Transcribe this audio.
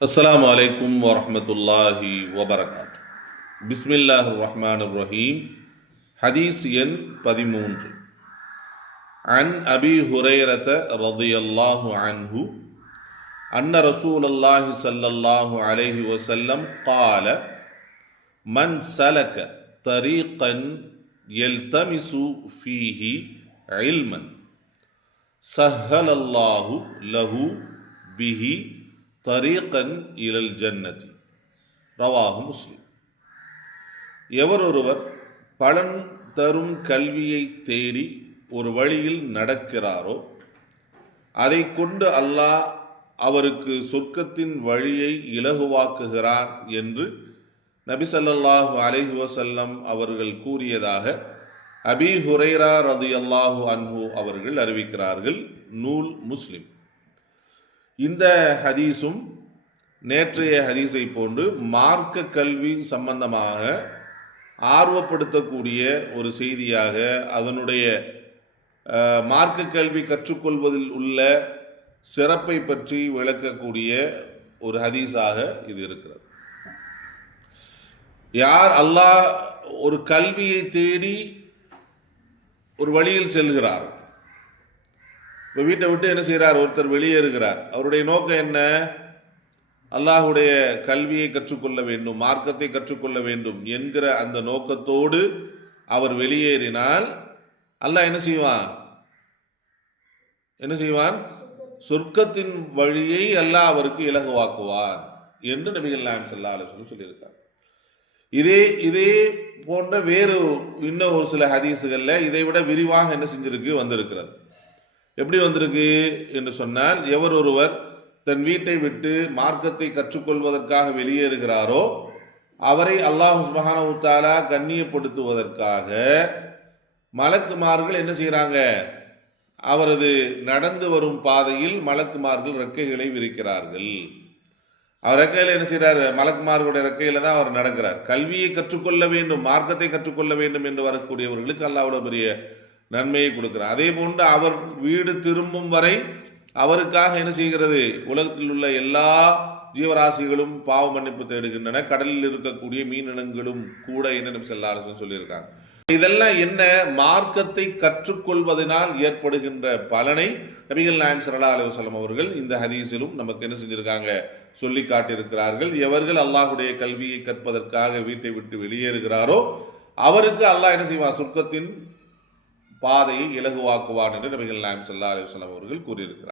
அஸ்ஸலாமு அலைக்கும் வரஹ்மத்துல்லாஹி வபரகாத் பிஸ்மில்லாஹ் ரஹ்மான் ரஹீம் ஹதீஸ் எண் பதிமூன்று அன் அபி ஹுரைரத ரதியல்லாஹு அன்ஹு அன்ன ரசூலல்லாஹி ஸல்லல்லாஹு அலைஹி வஸல்லம் قال من سلك طريقا يلتمس فيه علما سهل الله له به தரீகன் இலல் ஜன்னதி. ரவாகு முஸ்லிம். எவரொருவர் பலன் தரும் கல்வியை தேடி ஒரு வழியில் நடக்கிறாரோ அதை கொண்டு அல்லாஹ் அவருக்கு சொர்க்கத்தின் வழியை இலகுவாக்குகிறார் என்று நபிசல்லாஹு அலஹி வசல்லம் அவர்கள் கூறியதாக அபி ஹுரைரா ரதி அல்லாஹு அன்பு அவர்கள் அறிவிக்கிறார்கள். நூல் முஸ்லிம். இந்த ஹதீஸும் நேற்றைய ஹதீஸை போன்று மார்க்க கல்வி சம்பந்தமாக ஆர்வப்படுத்தக்கூடிய ஒரு செய்தியாக அதனுடைய மார்க்க கல்வி கற்றுக்கொள்வதில் உள்ள சிறப்பை பற்றி விளக்கக்கூடிய ஒரு ஹதீஸாக இது இருக்கிறது. யார் அல்லாஹ் ஒரு கல்வியை தேடி ஒரு வழியில் செல்கிறார் இப்போ வீட்டை விட்டு என்ன செய்கிறார் ஒருத்தர் வெளியேறுகிறார். அவருடைய நோக்கம் என்ன? அல்லாஹுடைய கல்வியை கற்றுக்கொள்ள வேண்டும் மார்க்கத்தை கற்றுக்கொள்ள வேண்டும் என்கிற அந்த நோக்கத்தோடு அவர் வெளியேறினால் அல்லாஹ் என்ன செய்வான்? என்ன செய்வான்? சொர்க்கத்தின் வழியை அல்லாஹ் அவருக்கு இலகுவாக்குவான் என்று நபிகள் நாயம் சல்லா அலுவலம் சொல்லியிருக்கார். இதே இதே போன்ற வேறு இன்னும் ஒரு சில ஹதீஸுகளில் இதை விட விரிவாக என்ன செஞ்சிருக்கு வந்திருக்கிறது. எப்படி வந்திருக்கு என்று சொன்னால் எவர் ஒருவர் தன் வீட்டை விட்டு மார்க்கத்தை கற்றுக்கொள்வதற்காக வெளியேறுகிறாரோ அவரை அல்லாஹ் சுபஹானஹு கண்ணியப்படுத்துவதற்காக மலக்குமார்கள் என்ன செய்கிறாங்க அவரது நடந்து வரும் பாதையில் மலக்குமார்கள் ரெக்கைகளை விரிக்கிறார்கள். அவர் ரெக்கையில் என்ன செய்கிறார் மலக்குமார்களுடைய ரெக்கையில் தான் அவர் நடக்கிறார். கல்வியை கற்றுக்கொள்ள வேண்டும் மார்க்கத்தை கற்றுக்கொள்ள வேண்டும் என்று வரக்கூடியவர்களுக்கு அல்லாஹ்வுடைய பெரிய நன்மையை கொடுக்கிறார். அதே போன்று அவர் வீடு திரும்பும் வரை அவருக்காக என்ன செய்கிறது? உலகத்தில் உள்ள எல்லா ஜீவராசிகளும் பாவ மன்னிப்பு தேடுகின்றன. கடலில் இருக்கக்கூடிய மீனினங்களும் கூட என்ன செல்ல சொல்லியிருக்காங்க. இதெல்லாம் என்ன? மார்க்கத்தை கற்றுக்கொள்வதனால் ஏற்படுகின்ற பலனை நபிகள் நாயம் சரலா அலுவலம் அவர்கள் இந்த ஹதீஸிலும் நமக்கு என்ன செஞ்சிருக்காங்க? சொல்லி காட்டியிருக்கிறார்கள். எவர்கள் அல்லாஹுடைய கல்வியை கற்பதற்காக வீட்டை விட்டு வெளியேறுகிறாரோ அவருக்கு அல்லாஹ் என்ன செய்வான்? சொர்க்கத்தின் பாதையை இலகுவாக்குவான் என்று நபிகள் நாயம் சல்லா அலுவலம் அவர்கள் கூறியிருக்கிறார்